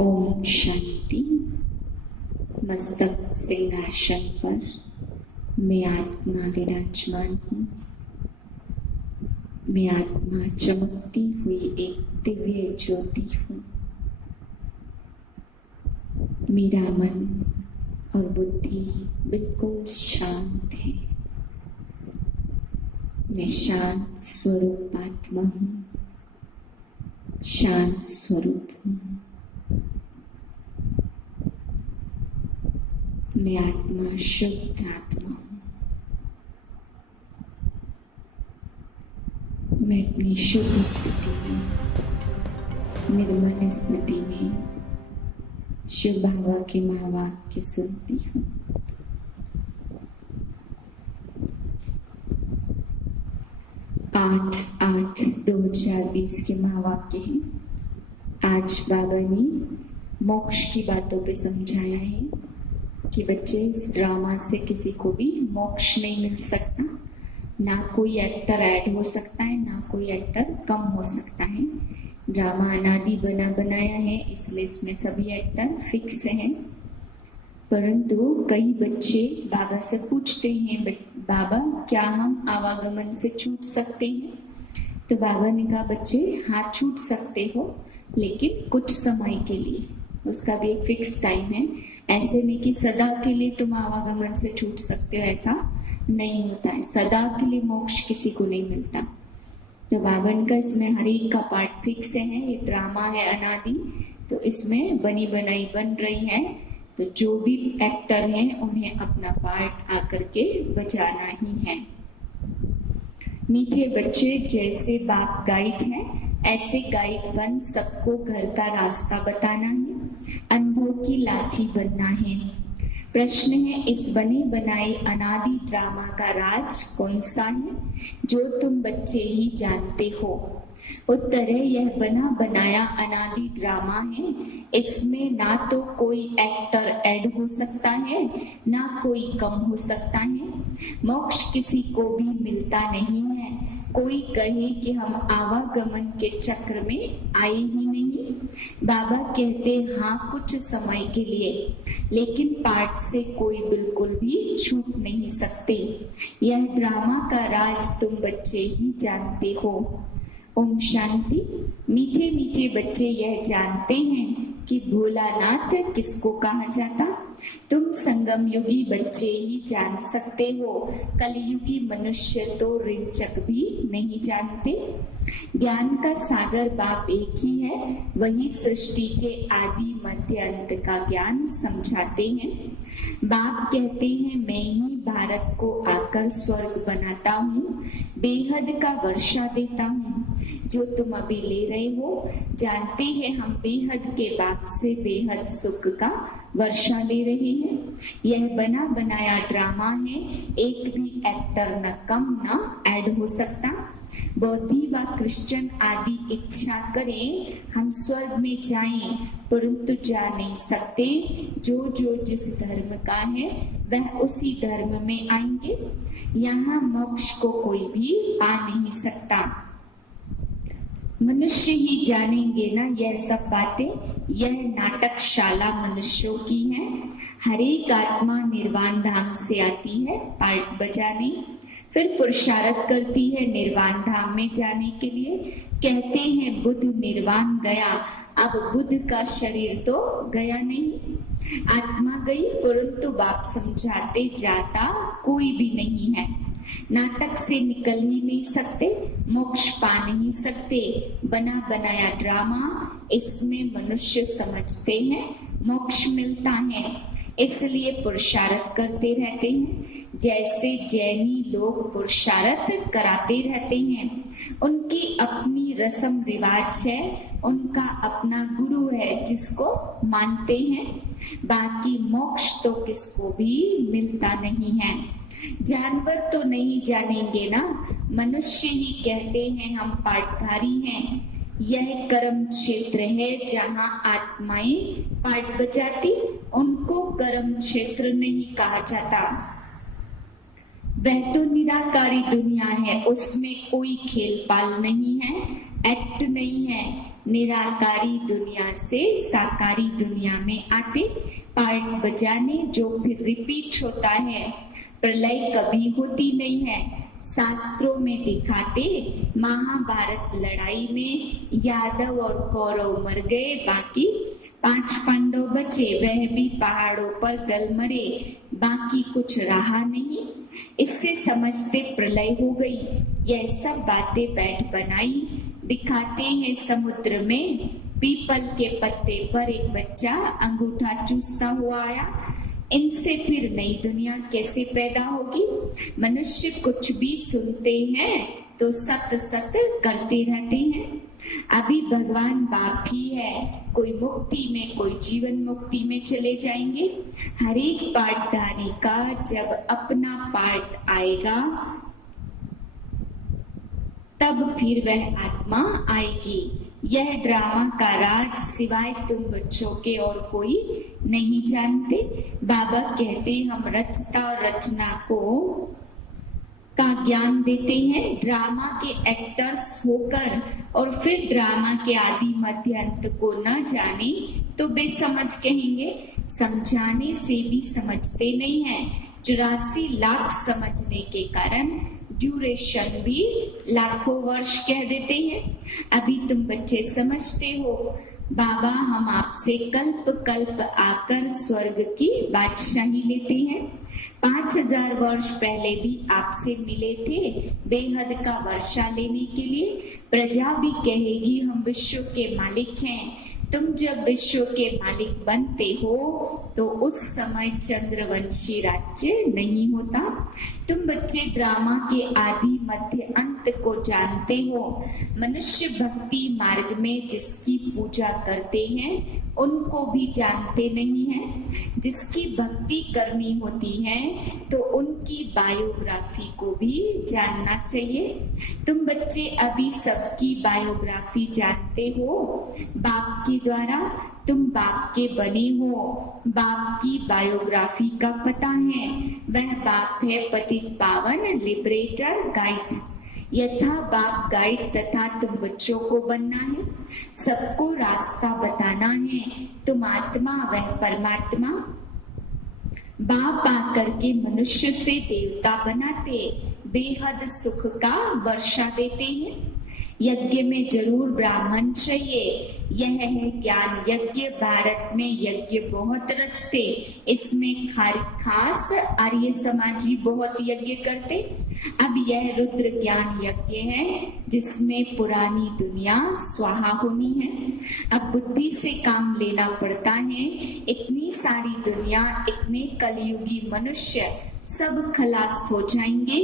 ओम शांति। मस्तक सिंहासन पर मैं आत्मा विराजमान हूँ। मैं आत्मा चमकती हुई एक दिव्य ज्योति हूँ। मेरा मन और बुद्धि बिल्कुल शांत है। मैं शांत स्वरूप आत्मा हूँ, शांत स्वरूप हूँ। मैं आत्मा शुद्ध आत्मा हूँ। मैं अपनी शुद्ध स्थिति में, निर्मल स्थिति में शिव बाबा के महावाक्य सुनती हूँ। आठ 2020 के महावाक्य हैं। आज बाबा ने मोक्ष की बातों पे समझाया है कि बच्चे, इस ड्रामा से किसी को भी मोक्ष नहीं मिल सकता। ना कोई एक्टर ऐड हो सकता है, ना कोई एक्टर कम हो सकता है। ड्रामा अनादि बना बनाया है, इसलिए इसमें सभी एक्टर फिक्स हैं। परंतु कई बच्चे बाबा से पूछते हैं, बाबा क्या हम आवागमन से छूट सकते हैं? तो बाबा ने कहा, बच्चे हाँ छूट सकते हो, लेकिन कुछ समय के लिए। उसका भी एक फिक्स टाइम है। ऐसे नहीं कि सदा के लिए तुम आवागमन से छूट सकते हो, ऐसा नहीं होता है। सदा के लिए मोक्ष किसी को नहीं मिलता। तो बाबन का इसमें हर एक का पार्ट फिक्स है। ये ड्रामा है अनादि, तो इसमें बनी बनाई बन रही है। तो जो भी एक्टर हैं उन्हें अपना पार्ट आकर के बजाना ही है। मीठे बच्चे, जैसे बाप गाइड है, ऐसे गाइड बन सबको घर का रास्ता बताना है, अंधों की लाठी बनना है। प्रश्न है, इस बने बनाए अनादि ड्रामा का राज कौन सा है जो तुम बच्चे ही जानते हो? उत्तर है, यह बना बनाया अनादि ड्रामा है। इसमें ना तो कोई एक्टर ऐड हो सकता है, ना कोई कम हो सकता है। मोक्ष किसी को भी मिलता नहीं है। कोई कहे कि हम आवागमन के चक्र में आए ही नहीं। बाबा कहते हाँ कुछ समय के लिए, लेकिन पाठ से कोई बिल्कुल भी छूट नहीं सकते। यह ड्रामा का राज तुम बच्चे ही जानते हो। ओम शांति। मीठे मीठे बच्चे यह जानते हैं कि भोलानाथ किसको कहा जाता? तुम संगम युगी बच्चे ही जान सकते हो। कलयुगी मनुष्य तो रिंचक भी नहीं जानते। ज्ञान का सागर बाप एक ही है, वही सृष्टि के आदि मध्य अंत का ज्ञान समझाते हैं। बाप कहते हैं, मैं ही भारत को आकर स्वर्ग बनाता हूँ, बेहद का वर्षा देता हूँ। जो तुम अभी ले रहे हो, जानते हैं हम बेहद के बाप से बेहद सुख का वर्षा ले रहे हैं। यह बना बनाया ड्रामा है, एक भी एक्टर न कम न ऐड हो सकता। बौद्धि व क्रिश्चियन आदि इच्छा करें हम स्वर्ग में जाएं, परंतु जा नहीं सकते। जो जो जिस धर्म का है वह उसी धर्म में आएंगे। यहाँ मोक्ष को कोई भी आ नहीं सकता। मनुष्य ही जानेंगे ना यह सब बातें। यह नाटकशाला मनुष्यों की है। हर एक आत्मा निर्वाण धाम से आती है पार्ट बजाने, फिर पुरुषार्थ करती है निर्वाण धाम में जाने के लिए। कहते हैं बुद्ध निर्वाण गया, अब बुद्ध का शरीर तो गया नहीं, आत्मा गई, परंतु बाप समझाते जाता कोई भी नहीं है। नाटक से निकल ही नहीं सकते, मोक्ष पा नहीं सकते। बना बनाया ड्रामा, इसमें मनुष्य समझते हैं मोक्ष मिलता है, इसलिए पुरुषार्थ करते रहते हैं। जैसे जैनी लोग पुरुषार्थ कराते रहते हैं, उनकी अपनी रस्म रिवाज है, उनका अपना गुरु है जिसको मानते हैं। बाकी मोक्ष तो किसको भी मिलता नहीं है। जानवर तो नहीं जानेंगे ना, मनुष्य ही कहते हैं हम पाठधारी हैं। यह कर्म क्षेत्र है जहाँ आत्माएं पाठ बजाती, उनको कर्म क्षेत्र नहीं कहा जाता। वह तो निराकारी दुनिया है, उसमें कोई खेल पाल नहीं है, एक्ट नहीं है। निराकारी दुनिया से साकारी दुनिया में आते, पार्ट बजाने जो फिर रिपीट होता है। प्रलय कभी होती नहीं है, शास्त्रों में दिखाते। महाभारत लड़ाई में यादव और कौरव मर गए, बाकी 5 पांडव बचे, वह भी पहाड़ों पर गल मरे, बाकी कुछ रहा नहीं। इससे समझते प्रलय हो गई। यह सब बातें बैठ बनाई दिखाते हैं। समुद्र में पीपल के पत्ते पर एक बच्चा अंगूठा चूसता हुआ आया। इनसे फिर नई दुनिया कैसे पैदा होगी? मनुष्य कुछ भी सुनते हैं तो सत सत करते रहते हैं। अभी भगवान बाप ही है, कोई मुक्ति में, कोई जीवन मुक्ति में चले जाएंगे। हर एक पार्टधारी का जब अपना पार्ट आएगा तब फिर वह आत्मा आएगी। यह ड्रामा का राज सिवाय तुम बच्चों के और कोई नहीं जानते। बाबा कहते हम रचता और रचना को का ज्ञान देते हैं। ड्रामा के एक्टर्स होकर और फिर ड्रामा के आदि मध्य अंत को न जाने तो बेसमझ कहेंगे। समझाने से भी समझते नहीं है। 84 लाख समझने के कारण ड्यूरेशन भी लाखों वर्ष कह देते हैं। अभी तुम बच्चे समझते हो, बाबा हम आपसे कल्प कल्प आकर स्वर्ग की बादशाही लेते हैं। 5000 वर्ष पहले भी आपसे मिले थे बेहद का वर्षा लेने के लिए। प्रजा भी कहेगी हम विश्व के मालिक हैं। तुम जब विश्व के मालिक बनते हो तो उस समय चंद्रवंशी राज्य नहीं होता। तुम बच्चे ड्रामा के आदि मध्य अंत को जानते हो। मनुष्य भक्ति मार्ग में जिसकी पूजा करते हैं उनको भी जानते नहीं हैं। जिसकी भक्ति करनी होती है तो उनकी बायोग्राफी को भी जानना चाहिए। तुम बच्चे अभी सबकी बायोग्राफी जानते हो बाप के द्वारा। तुम बाप के बने हो। बाप की बायोग्राफी का पता है। वह बाप है पतित पावन लिबरेटर गाइड। यथा बाप गाइड तथा तुम बच्चों को बनना है, सबको रास्ता बताना है। तुम आत्मा वह परमात्मा। बाप आकर के मनुष्य से देवता बनाते, बेहद सुख का वर्षा देते हैं। यज्ञ में जरूर ब्राह्मण चाहिए। यह है ज्ञान यज्ञ। भारत में यज्ञ बहुत रचते, इसमें खास आर्य समाजी बहुत यज्ञ करते। अब यह रुद्र ज्ञान यज्ञ है जिसमें पुरानी दुनिया स्वाहा होनी है। अब बुद्धि से काम लेना पड़ता है। इतनी सारी दुनिया, इतने कलयुगी मनुष्य सब खलास हो जाएंगे।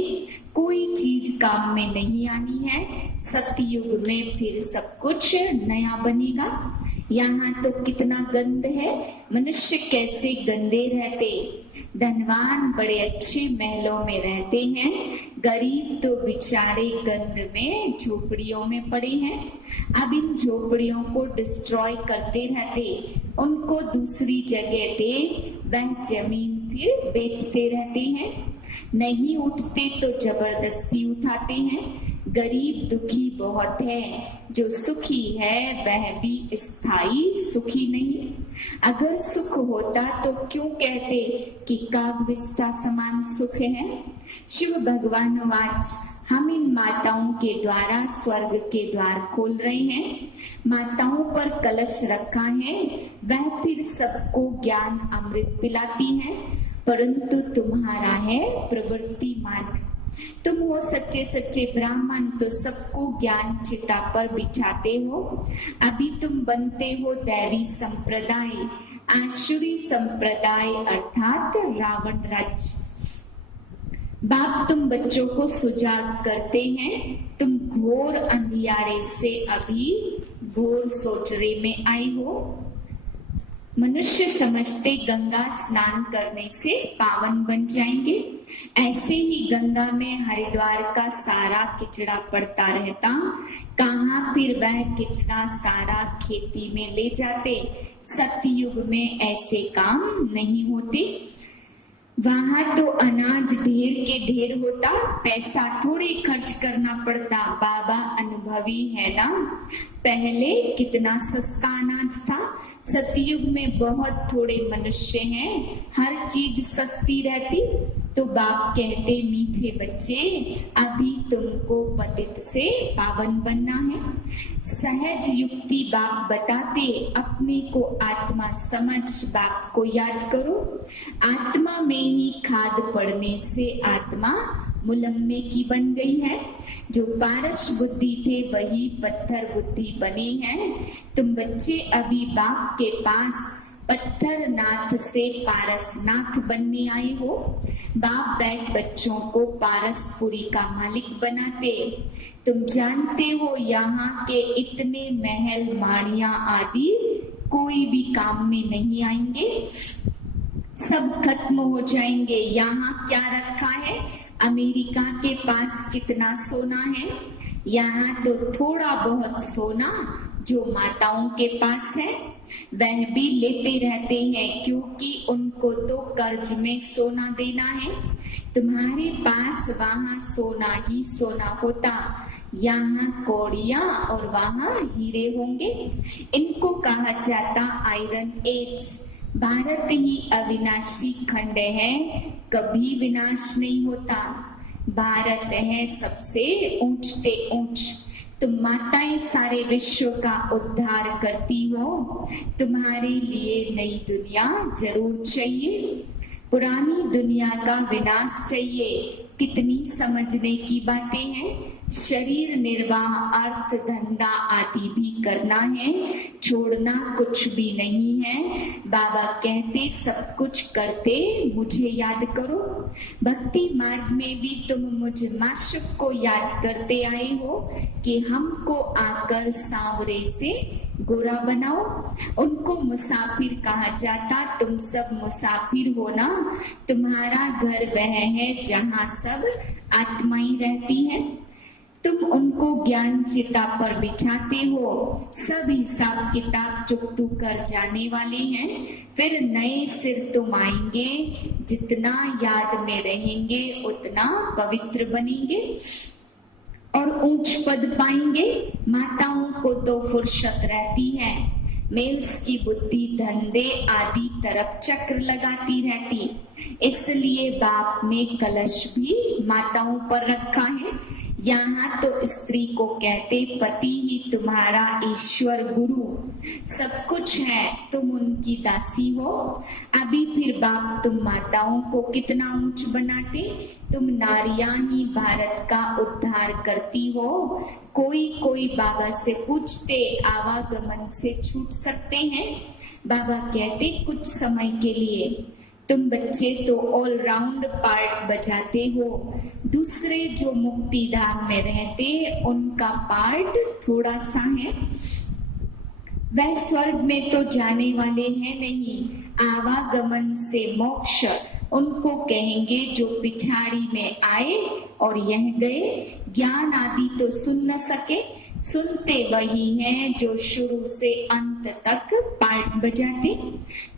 कोई चीज काम में नहीं आनी है। सतयुग में फिर सब कुछ नया बनेगा। यहाँ तो कितना गंद है। मनुष्य कैसे गंदे रहते। धनवान बड़े अच्छे महलों में रहते हैं, गरीब तो बेचारे गंद में झोपड़ियों में पड़े हैं। अब इन झोपड़ियों को डिस्ट्रॉय करते रहते, उनको दूसरी जगह दे, वह जमीन फिर बेचते रहते हैं। नहीं उठते तो जबरदस्ती उठाते हैं। गरीब दुखी बहुत है, जो सुखी है वह भी स्थायी सुखी नहीं। अगर सुख होता तो क्यों कहते कि काव्यविष्टा समान सुख है। शिव भगवान वाच हम इन माताओं के द्वारा स्वर्ग के द्वार खोल रहे हैं। माताओं पर कलश रखा है, वह फिर सबको ज्ञान अमृत पिलाती हैं, परंतु तुम्हारा है प्रवृत्ति मार्ग। तुम हो सच्चे सच्चे ब्राह्मण तो सबको ज्ञान चिता पर बिठाते हो। अभी तुम बनते हो दैवी संप्रदाय, आसुरी संप्रदाय अर्थात रावण राज्य। बाप तुम बच्चों को सुजाग करते हैं। तुम घोर अंधियारे से अभी घोर सोचरे में आए हो। मनुष्य समझते गंगा स्नान करने से पावन बन जाएंगे। ऐसे ही गंगा में हरिद्वार का सारा किचड़ा पड़ता रहता, कहाँ फिर वह किचड़ा सारा खेती में ले जाते। सतयुग में ऐसे काम नहीं होते। वहां तो अनाज ढेर के ढेर होता, पैसा थोड़े खर्च करना पड़ता। बाबा अनुभवी है ना। पहले कितना सस्ता अनाज था। सतयुग में बहुत थोड़े मनुष्य हैं, हर चीज सस्ती रहती। तो बाप कहते, मीठे बच्चे, अभी तुमको पतित से पावन बनना है। सहज युक्ति बाप बताते, अपने को आत्मा समझ बाप को याद करो। आत्मा में ही खाद पड़ने से आत्मा मुलम्मे की बन गई है। जो पारस बुद्धि थे वही पत्थर बुद्धि बने हैं। तुम बच्चे अभी बाप के पास पत्थर नाथ से पारस नाथ बनने आए हो। बाप बैठ बच्चों को पारसपुरी का मालिक बनाते। तुम जानते हो यहाँ के इतने महल माड़ियां आदि कोई भी काम में नहीं आएंगे, सब खत्म हो जाएंगे। यहाँ क्या रखा है? अमेरिका के पास कितना सोना है? यहाँ तो थोड़ा बहुत सोना जो माताओं के पास है वह भी लेते रहते हैं, क्योंकि उनको तो कर्ज में सोना देना है। तुम्हारे पास वहाँ सोना ही सोना होता, यहाँ कौड़ियाँ और वहाँ हीरे होंगे। इनको कहा जाता आयरन एज। भारत ही अविनाशी खंड है, कभी विनाश नहीं होता। भारत है सबसे ऊंचते ऊंच। तुम माताएं सारे विश्व का उद्धार करती हो। तुम्हारे लिए नई दुनिया जरूर चाहिए, पुरानी दुनिया का विनाश चाहिए। कितनी समझने की बातें हैं। शरीर निर्वाह, अर्थ धंधा आदि भी करना है, छोड़ना कुछ भी नहीं है। बाबा कहते सब कुछ करते मुझे याद करो। भक्ति मार्ग में भी तुम मुझ माशुक को याद करते आए हो कि हमको आकर सांवरे से गोरा बनाओ। उनको मुसाफिर कहा जाता, तुम सब मुसाफिर हो ना। तुम्हारा घर वह है जहाँ सब आत्माएं रहती हैं। तुम उनको ज्ञान चिता पर बिछाते हो। सब हिसाब किताब चुकतू कर जाने वाले हैं। फिर नए सिर तुम आएंगे। जितना याद में रहेंगे उतना पवित्र बनेंगे और ऊंच पद पाएंगे। माताओं को तो फुर्सत रहती है, मेल्स की बुद्धि धंधे आदि तरफ चक्र लगाती रहती। इसलिए बाप ने कलश भी माताओं पर रखा है। यहाँ तो स्त्री को कहते पति ही तुम्हारा ईश्वर गुरु सब कुछ है, तुम उनकी दासी हो। अभी फिर बाप तुम माताओं को कितना ऊंच बनाते। तुम नारियां ही भारत का उद्धार करती हो। कोई कोई बाबा से पूछते आवागमन से छूट सकते हैं। बाबा कहते कुछ समय के लिए। तुम बच्चे तो ऑलराउंड पार्ट बजाते हो। दूसरे जो मुक्ति धाम में रहते उनका पार्ट थोड़ा सा है। वह स्वर्ग में तो जाने वाले हैं नहीं। आवागमन से मोक्ष उनको कहेंगे जो पिछाड़ी में आए और यह गए। ज्ञान आदि तो सुन न सके, सुनते वही हैं जो शुरू से अंत तक पार्ट बजाते।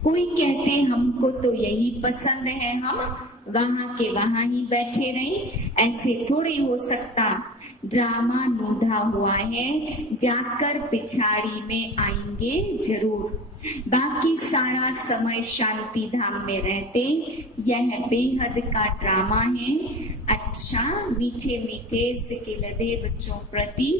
कोई कहते हमको तो यही पसंद है, हम वहां के वहां ही बैठे रहें। ऐसे थोड़ी हो सकता। ड्रामा नोधा हुआ है, जाकर पिछाड़ी में आएंगे जरूर। बाकी सारा समय शांति धाम में रहते। यह बेहद का ड्रामा है। अच्छा, मीठे मीठे सिकिलदे बच्चों प्रति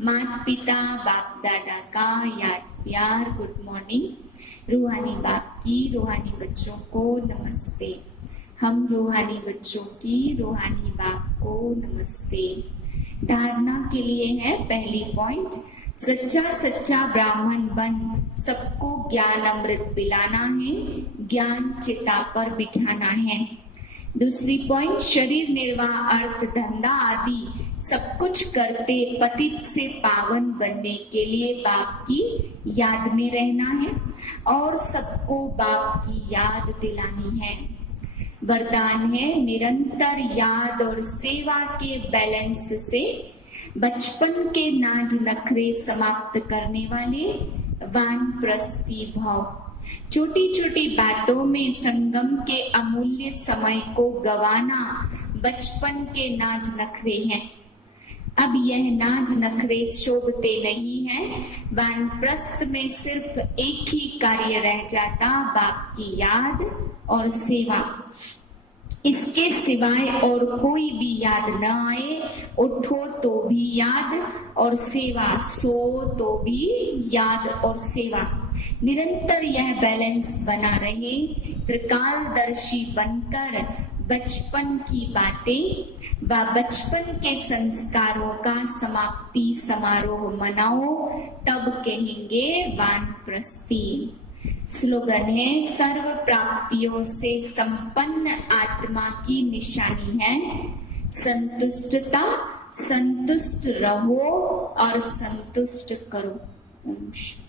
माता पिता बाप दादा का याद प्यार गुड मॉर्निंग। रूहानी बाप की रूहानी बच्चों को नमस्ते। हम रूहानी बच्चों की रूहानी बाप को नमस्ते। धारणा के लिए है पहली पॉइंट, सच्चा सच्चा ब्राह्मण बन सबको ज्ञान अमृत पिलाना है, ज्ञान चिता पर बिठाना है। दूसरी पॉइंट, शरीर निर्वाह अर्थ धंधा आदि सब कुछ करते पतित से पावन बनने के लिए बाप की याद में रहना है और सबको बाप की याद दिलानी है। वरदान है निरंतर याद और सेवा के बैलेंस से बचपन के नाज नखरे समाप्त करने वाले वानप्रस्थी भाव। छोटी छोटी बातों में संगम के अमूल्य समय को गवाना बचपन के नाज नखरे हैं। अब यह नाज नखरे शोभते नहीं हैं। वानप्रस्थ में सिर्फ एक ही कार्य रह जाता, बाप की याद और सेवा। इसके सिवाय और कोई भी याद न आए। उठो तो भी याद और सेवा, सो तो भी याद और सेवा। निरंतर यह बैलेंस बना रहे। त्रिकालदर्शी बनकर बचपन की बातें व बचपन के संस्कारों का समाप्ति समारोह मनाओ, तब कहेंगे वानप्रस्थी। स्लोगन है, सर्व प्राप्तियों से संपन्न आत्मा की निशानी है संतुष्टता। संतुष्ट रहो और संतुष्ट करो। ओम शांति।